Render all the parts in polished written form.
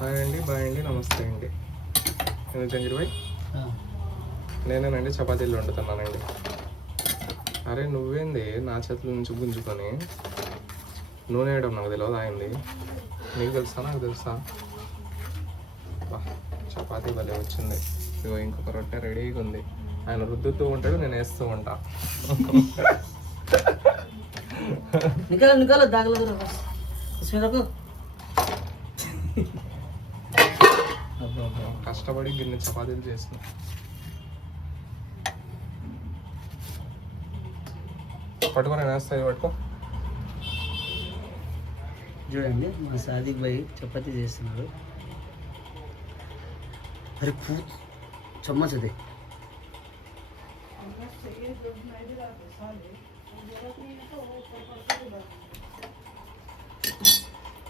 Hi అండి, bye అండి, నమస్తే అండి. నేను జంగిర్ భాయ్, నేనేనండి చపాతీలు వండుతున్నానండి. అరే నువ్వేంది నా చేతుల నుంచి గుంజుకొని నూనె వేయడం నాకు తెలియదు అయింది. నీకు తెలుసా నాకు తెలుసా? చపాతీ భలే వచ్చింది. ఇగో ఇంకొక రొట్టె రెడీగా ఉంది. ఆయన రుద్దుతూ ఉంటాడు, నేను వేస్తూ ఉంటా. కష్టపడి గిన్నె చపాతీలు చేసిన. పట్టుకో, నేను వేస్తాయి పట్టుకో. చూడండి మా సాదిక్ భాయ్ చపాతీ చేస్తున్నారు. అరే పూ చమ్మచ్ అదే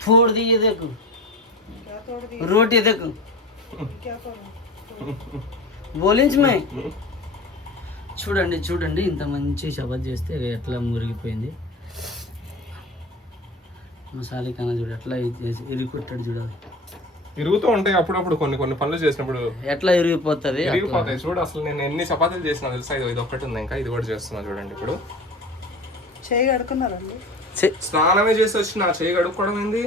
फोड़ दी ये देखो, रोटी देखो, బోలించ్ మై. చూడండి చూడండి ఇంత మంచి చపాతీ చేస్తే ఎట్లా మురిగిపోయింది. మసాలా కన్నా చూడు ఎట్లా ఇరిగిపోతాడు. చూడాలి, ఇరుగుతూ ఉంటాయి అప్పుడప్పుడు. కొన్ని పనులు చేసినప్పుడు ఎట్లా ఇరిగిపోతుంది. ఇరిగిపోతాయి చూడు. అసలు నేను ఎన్ని చపాతీలు చేసినా తెలుసా? ఇది ఒక్కటి ఉంది, ఇంకా ఇది కూడా చేస్తున్నా చూడండి. ఇప్పుడు చేయి కడుక్కున్నారండి? స్నానమే చేసి వచ్చి నా చేయి కడుక్కోవడం ఏంది?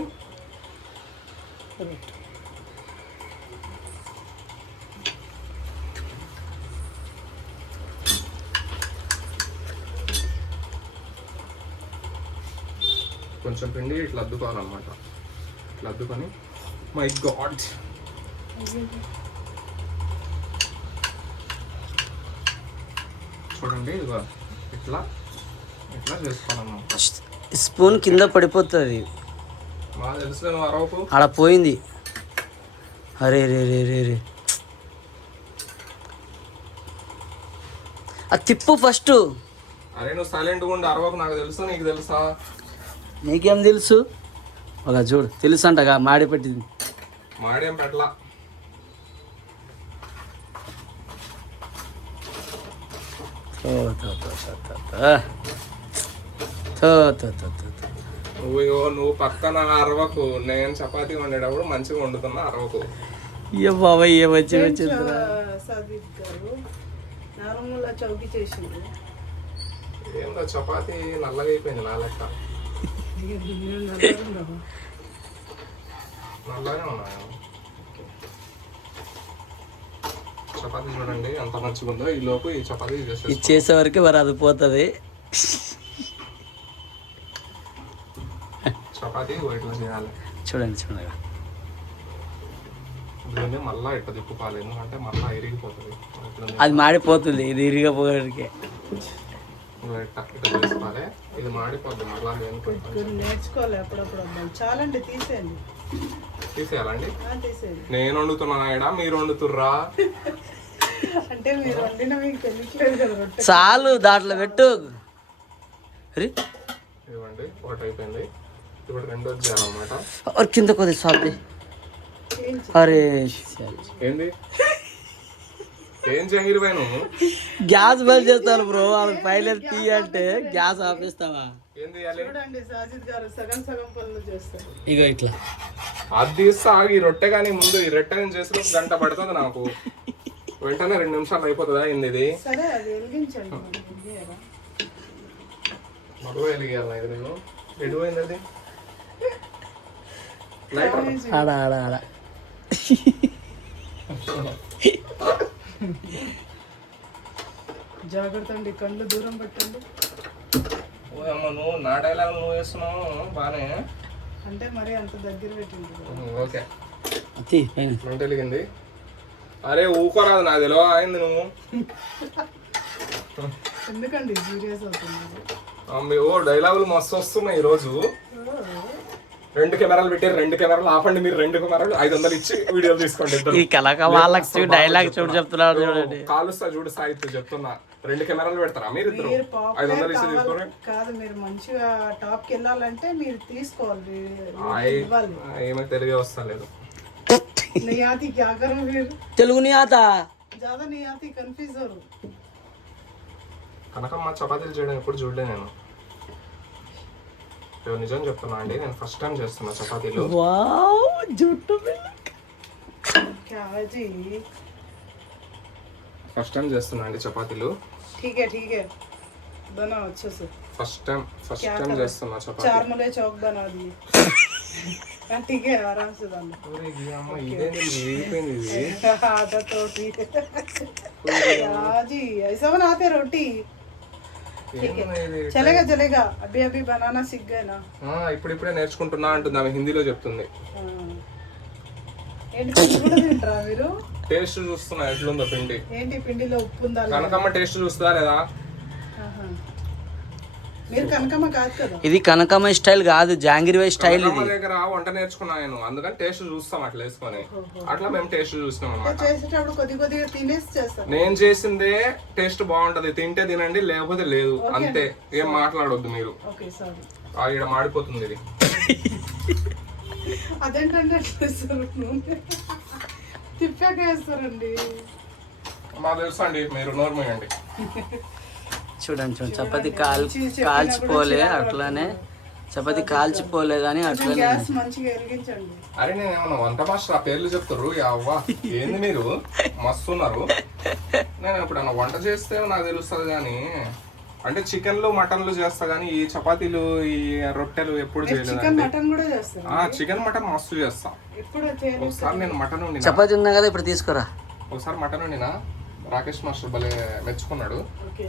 కొంచెం పిండి ఇట్లా అద్దుకోవాలన్నమాట. ఇట్లా అద్దుకొని, మై గాడ్, చూడండి ఇదిగో ఇట్లా ఇట్లా చేసుకోవాలన్నమాట. స్పూన్ కింద పడిపోతుంది. బాగా తెలుసు నువ్వు అరవకు. ఆడ పోయింది. అరే రే రే రే రే అది తిప్పు ఫస్ట్. అరే నువ్వు సైలెంట్గా ఉండి అరవకు. నాకు తెలుసు, నీకు తెలుసా? నీకేం తెలుసు? ఒక చూడు తెలుసు అంటగా మాడి పెట్టింది. మాడేం పెట్టలా. నువ్వు పక్కన అరవకు. నేను చపాతీ వండేటప్పుడు మంచిగా వండుతున్నా, అరవకు. ఏ బాబాయ్ ఏ వచ్చి సాదిక్ గారు నార్మల్గా చౌకీ చేసింది. ఏందో చపాతీ నల్లగా అయిపోయింది నా లెక్క. నల్లగా ఉన్నాయా చపాతీ? చూడండి ఎంత మంచిగా ఉందో. ఈ లోపు ఈ చపాతీ చేసే వరకు మరి అది పోతుంది. చపాతీ ఇట్లా చేయాలి. చూడండి చూడండి దీన్ని మళ్ళీ ఇట్లా తిప్పుకోవాలి, ఎందుకంటే మళ్ళీ ఇరిగిపోతుంది. అది మాడిపోతుంది. ఇది ఇరిగిపోవడానికి ఇట్లా చేసుకోవాలి. ఇది మాడిపోద్ది మళ్ళీ. నేర్చుకోవాలి అప్పుడప్పుడు. చాలండి, తీసేయండి. తీసేయాలండి? తీసేయండి. నేను వండుతున్నా ఇడా, మీరు వండుతుర్రా? అంటే మీరు వండిన మీకు తెలియట్లేదు కదా. చాలు దాంట్లో పెట్టు. ఇవ్వండి, ఒకటి అయిపోయింది. ఇప్పుడు రెండోది చేయాలన్నమాట. కింద కొద్ది సాధ్యం. అరే ఏంది ఏం జంగిరిపోయి నువ్వు? గ్యాస్ బంద్ చేస్తాను బ్రో. వాళ్ళకి పైలట్ తీ అంటే గ్యాస్ ఆపేస్తావా? చూడండి సాజిద్ గారు సగం సగం పనులు చేస్తారు. ఇగో ఇట్లా అది తీస్తా. ఈ రొట్టె కానీ ముందు ఈ రొట్టె నేను చేసిన గంట పడుతుంది నాకు. వెంటనే 2 నిమిషాలు అయిపోతుందా? ఏంది ఇది? సరే అది వెలిగించండి. మరో వెలిగేయాలి ఇది. నేను ఎడిపోయింది అది. ఆడ ఆడ ఆడ జాగ్రత్త అండి, కళ్ళు దూరం పెట్టండి. ఓ అమ్మ, నువ్వు నా డైలాగ్ నువ్వు వేస్తున్నావు బానే. అంటే మరి అంత దగ్గర పెట్టింది. ఓకే, మంట వెలిగింది. అరే ఊకోరాదు, నాకు తెలియదు అయింది. నువ్వు ఎందుకండి సీరియస్ అవుతున్నారు? ఓ డైలాగులు మస్తు వస్తున్నాయి ఈరోజు. 2 కెమెరాలు పెట్టారు. 2 కెమెరాలు ఆపండి. మీరు 2 కెమెరాలు 500 ఇచ్చి వీడియోలు తీసుకోండి. డైలాగ్ చూడు చెప్తున్నాడు. చూడండి కాలుస్తా చూడు సాహిత్యం చెప్తున్నా. 2 కెమెరాలు పెడతారా మీరు ఇద్దరు? 500 ఇచ్చి తీసుకోండి. కాదు, మీరు మంచిగా టాప్ కి వెళ్ళాలంటే మీరు తీసుకోవాలి. ఏమో తెలుగే వస్తా లేదు. తెలుగు నీ ఆతా కన్ఫ్యూజ్ అవ్వరు. కనకమ్మ చపాతీలు చేయడం ఎప్పుడు చూడలే నేను. నిజం చెప్తున్నా అండి, నేను ఫస్ట్ టైం చేస్తున్నా చపాతీలు. क्या जी ఫస్ట్ టైం చేస్తున్నా అండి చపాతీలు. ठीक है बनाओ अच्छे से ఫస్ట్ టైం क्या करो? చేస్తున్నా చపాతీ. चार मुले चौक बना दिए हाँ, ठीक है आराम से डालो ఒరే ఈ అమ్మ ఇదేంటి ఏగిపోయింది ఇది. आदत रोटी क्या जी ऐसा बनाते रोटी ठीक ఏమన్నా है ఇది? चलेगा अभी बनाना सीख गए ना ఇప్పుడిప్పుడే నేర్చుకుంటున్నా అంటుంది ఆమె హిందీలో చెప్తుంది. ఏంటి పిండి కూడా తింటారా మీరు? టేస్ట్ చూస్తున్నా ఎట్లుందో పిండి. ఏంటి పిండిలో ఉప్పు ఉందా లేదా? కనకమ్మ టేస్ట్ చూస్తుందా లేదా? ఆహా. మీరు కనకమ్మ కాదు కదా? ఇది కనకమ్మ స్టైల్ కాదు, జాంగిరిబాయ్ స్టైల్ కనకమ్మ ఇది. దగ్గర వంట నేర్చుకున్నా నేను, అందుకని టేస్ట్ చూస్తాం అట్లా వేసుకొని. అట్లా మేము టేస్ట్ చూసినాం అన్నమాట. చేసేటప్పుడు కొద్దిగా తినేసి చేస్తాను. నేను చేసిందే టేస్ట్ బాగుంటది, తింటే తినండి లేకపోతే లేదు, అంతే. ఏం మాట్లాడొద్దు మీరు. Okay sorry. ఈడ మాడిపోతుంది ఇది. అదేంటంటే అట్లా వేస్తారు నూనె తిప్పాక వేస్తారండి. మాకు తెలుసు అండి, మీరు నోరు మూయండి. చూడండి చపాతి కాల్చిపోలే, అట్లానే చపాతి కాల్చిపోలే కానీ అట్లనే. గ్యాస్ మంచిగా వెలిగించండి. అరే నేను ఏమన్నా వంట మాస్టర్ ఆ పేర్లు చెప్తారు అవ్వా, ఏంది మీరు మస్తున్నారు. నేను ఎప్పుడన్నా వంట చేస్తే నాకు తెలుస్తుంది కానీ, అంటే చికెన్లు మటన్లు చేస్తా కానీ ఈ చపాతీలు ఈ రొట్టెలు ఎప్పుడు చికెన్ చేయలేదు. మటన్ కూడా చేస్తారు. చికెన్ మటన్ మస్తు చేస్తా. ఎప్పుడు చేయలేదు. ఒకసారి నేను మటన్ వండినా, చపాతి ఉన్నా కదా ఇప్పుడు తీసుకురా. ఒకసారి మటన్ వండినా, రాకేష్ మాస్టర్ భలే మెచ్చుకున్నాడు.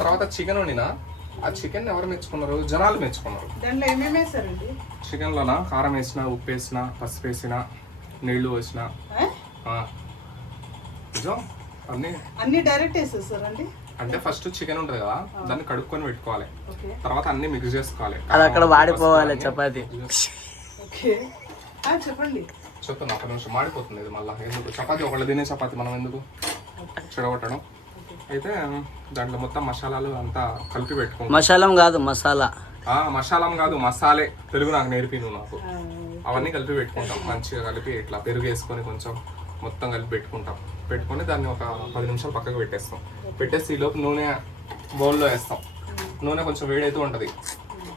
తర్వాత చికెన్ వండినా, ఆ చికెన్ ఎవరు మెచ్చుకున్నారు? జనాలు మెచ్చుకున్నారు. దాంట్లో ఏమేమి వేస్తారండి? చికెన్లోనా కారం వేసిన, ఉప్పు వేసిన, పసుపు వేసిన, నీళ్లు వేసిన. నిజం అన్ని డైరెక్ట్ వేసేస్తారండి? అంటే ఫస్ట్ చికెన్ ఉంటుంది కదా, దాన్ని కడుక్కొని పెట్టుకోవాలి. తర్వాత అన్ని మిక్స్ చేసుకోవాలి. అది అక్కడ వాడిపోవాలి చపాతి. ఓకే చెప్పండి. చెప్తాను ఒక నిమిషం, మాడిపోతుంది ఇది మళ్ళీ. ఎందుకు చపాతి ఒకళ్ళు తినే చపాతి మనం ఎందుకు చెడగొట్టడం. అయితే దాంట్లో మొత్తం మసాలాలు అంతా కలిపి పెట్టుకుంటాం. మసాలం కాదు మసాలా. మసాలం కాదు మసాలే, తెలుగు నాకు నేర్పి నువ్వు నాకు. అవన్నీ కలిపి పెట్టుకుంటాం, మంచిగా కలిపి ఇట్లా పెరుగు వేసుకొని కొంచెం మొత్తం కలిపి పెట్టుకుంటాం. పెట్టుకొని దాన్ని ఒక 10 నిమిషాలు పక్కకు పెట్టేస్తాం. పెట్టేసి ఈలోపు నూనె బౌల్లో వేస్తాం. నూనె కొంచెం వేడైతూ ఉంటుంది.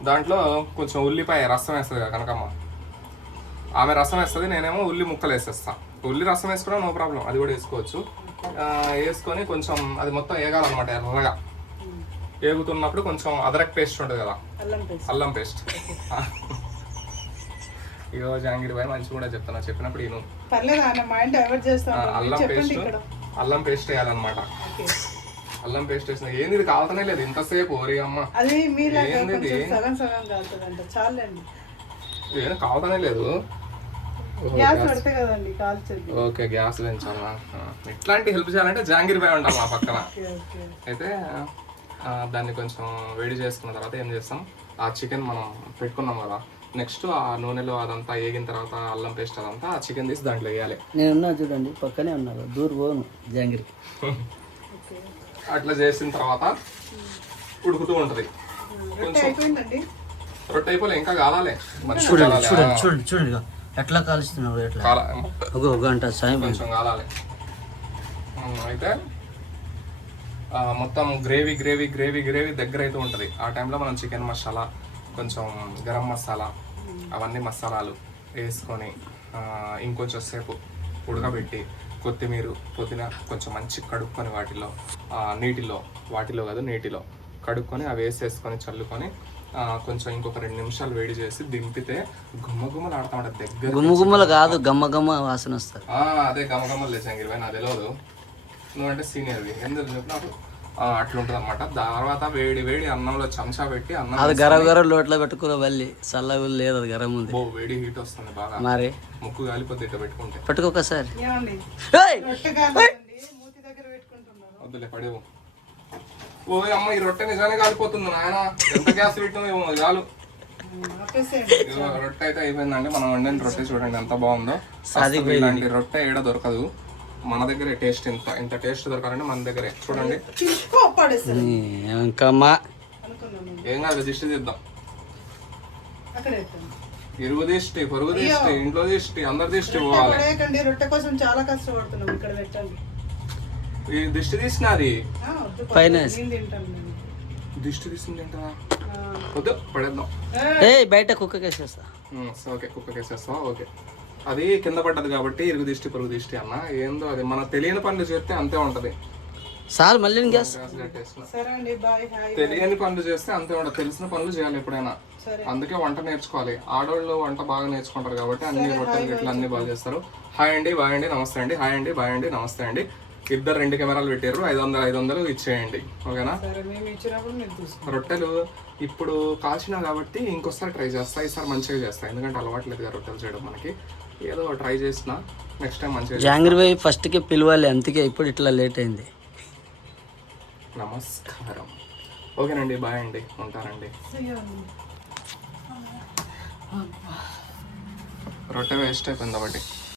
దాంట్లో కొంచెం ఉల్లిపాయ రసం వేస్తుంది కదా కనకమ్మ, ఆమె రసం వేస్తుంది, నేనేమో ఉల్లి ముక్కలు వేసేస్తాను. ఉల్లి రసం వేసుకున్నా నో ప్రాబ్లం, అది కూడా వేసుకోవచ్చు. వేసుకొని కొంచెం అది మొత్తం వేగాలన్నమాట ఎర్రగా. వేగుతున్నప్పుడు కొంచెం అదరక్ పేస్ట్ ఉంటుంది కదా, అల్లం పేస్ట్. ఇగో జాంగిరిబాయ్ మంచి కూడా చెప్తాను, చెప్పినప్పుడు నేను అల్లం పేస్ట్ వేయాలన్నమాట. అల్లం పేస్ట్ వేసిన ఏంది ఇది కాలుతనే లేదు ఇంతసేపు. ఓరి అమ్మ ఏంది ఏం కాలుతనే లేదు. ఓకే గ్యాస్ పెంచాలా? ఇట్లాంటి హెల్ప్ చేయాలంటే జాంగిరిబాయ్ ఉండాలి మా పక్కన. అయితే దాన్ని కొంచెం వేడి చేసుకున్న తర్వాత ఏం చేస్తాం, ఆ చికెన్ మనం పెట్టుకున్నాం కదా, నెక్స్ట్ ఆ నూనెలో అదంతా వేగిన తర్వాత అల్లం పేస్ట్ అదంతా ఆ చికెన్ తీసి దాంట్లో వేయాలి. నేనున్నా చూడండి, పక్కనే ఉన్నారు, దూరు పోను జాంగిరి. అట్లా చేసిన తర్వాత ఉడుకుతూ ఉంటది. రొట్టె అయిపోలే, ఇంకా కాలాలి. చూడండి చూడండి చూడండి చూడండి ఎట్లా కాలుస్తున్నారు, ఎట్లా ఒక గంట సాయం కొంచెం కాలాలి. అయితే మొత్తం గ్రేవీ గ్రేవీ గ్రేవీ గ్రేవీ దగ్గర అయితే ఉంటుంది. ఆ టైంలో మనం చికెన్ మసాలా, కొంచెం గరం మసాలా, అవన్నీ మసాలాలు వేసుకొని ఇంకొంచెం సేపు ఉడకబెట్టి కొత్తిమీర పుదీనా కొంచెం మంచి కడుక్కొని నీటిలో కడుక్కొని అవి వేసేసుకొని చల్లుకొని కొంచెం ఇంకొక 2 నిమిషాలు వేడి చేసి దింపితే గుమ్మగుమ్మలు ఆడుతూ ఉంటుంది. దగ్గర గుమ్మగుమ్మలు కాదు, గమ్మగమ్మ వాసన వస్తుంది. అదే గమ్మగమ్మలు లేచాంగిరిపోయి నాకు తెలియదు, నువ్వంటే సీనియర్వి ఎందుకు చెప్పు నాకు. అట్లా ఉంటుంది అనమాట. తర్వాత వేడి వేడి అన్నంలో చెంచా పెట్టి అన్నం అది గరం గరం లోట్లో పెట్టుకునే వల్లి చల్లగా లేదు, అది గరం ఉంది. వేడి హీట్ వస్తుంది బాగా, మరి ముక్కు కాలిపోతే ఇట్లా పెట్టుకుంటే. పట్టుకోకసారి వద్దులే పడేవు. ఓ అమ్మ ఈ రొట్టె నిజానే కాలిపోతుంది నాయన, ఎంత గ్యాస్ పెట్టినామో చాలు. రొట్టె అయితే అయిపోయిందండి. మనం వండిన రొట్టె చూడండి ఎంత బాగుందో. ఇలాంటి రొట్టె ఏడ దొరకదు మన దగ్గరే. టేస్ట్ ఇంత టేస్ట్ దొరకాలంటే మన దగ్గరే. చూడండి ఏం కాదు, దిష్టి తీద్దాం. ఇరుగు దిష్టి, పొరుగు దిష్టి, ఇంట్లో దిష్టి, అందరి దిష్టి పోవాలి. రొట్టె కోసం చాలా కష్టపడుతున్నాం. ఇక్కడ పెట్టండి. ఈ దిష్టి తీసినది పైన దిష్టి తీసింది ఏంటా? వద్దు పడేద్దాం. బయట కుక్కకేసేస్తా. ఓకే కుక్కకేసేస్తా. ఓకే అది కింద పడ్డది కాబట్టి ఇరుగు దిష్టి పొరుగు దిష్టి అన్న ఏందో అది మన తెలియని పనులు చేస్తే అంతే ఉంటది. సార్ మళ్ళీ గ్యాస్ సరే అండి బాయ్ హాయ్. తెలియని పనులు చేస్తే అంతే ఉండదు, తెలిసిన పనులు చేయాలి ఎప్పుడైనా. సరే అందుకే వంట నేర్చుకోవాలి. ఆడవాళ్ళు వంట బాగా నేర్చుకుంటారు కాబట్టి అన్ని రొట్టెలు గిట్లు అన్ని బాగా చేస్తారు. హాయ్ అండి, బాయ్ అండి, నమస్తే అండి, హాయ్ అండి, బాయ్ అండి, నమస్తే అండి. ఇద్దరు 2 కెమెరాలు పెట్టారు, 500 ఇచ్చేయండి, ఓకేనా? సరే మేము ఇచ్చినప్పుడు మీరు చూసుకోండి. రొట్టెలు ఇప్పుడు కాల్చినా కాబట్టి ఇంకోసారి ట్రై చేస్తా. ఈసారి మంచిగా చేస్తా, ఎందుకంటే అలవాట్లేదుగా రొట్టెలు చేయడం మనకి. ఏదో ట్రై చేసిన, నెక్స్ట్ టైం మంచిగా. జాంగ్రీ భాయ్ ఫస్ట్కి పిలవాలి, అందుకే ఇప్పుడు ఇట్లా లేట్ అయింది. నమస్కారం. ఓకేనండి, బాయ్ అండి, ఉంటానండి. రొట్టె వేస్ట్ అయిపోయింది ఒకటి.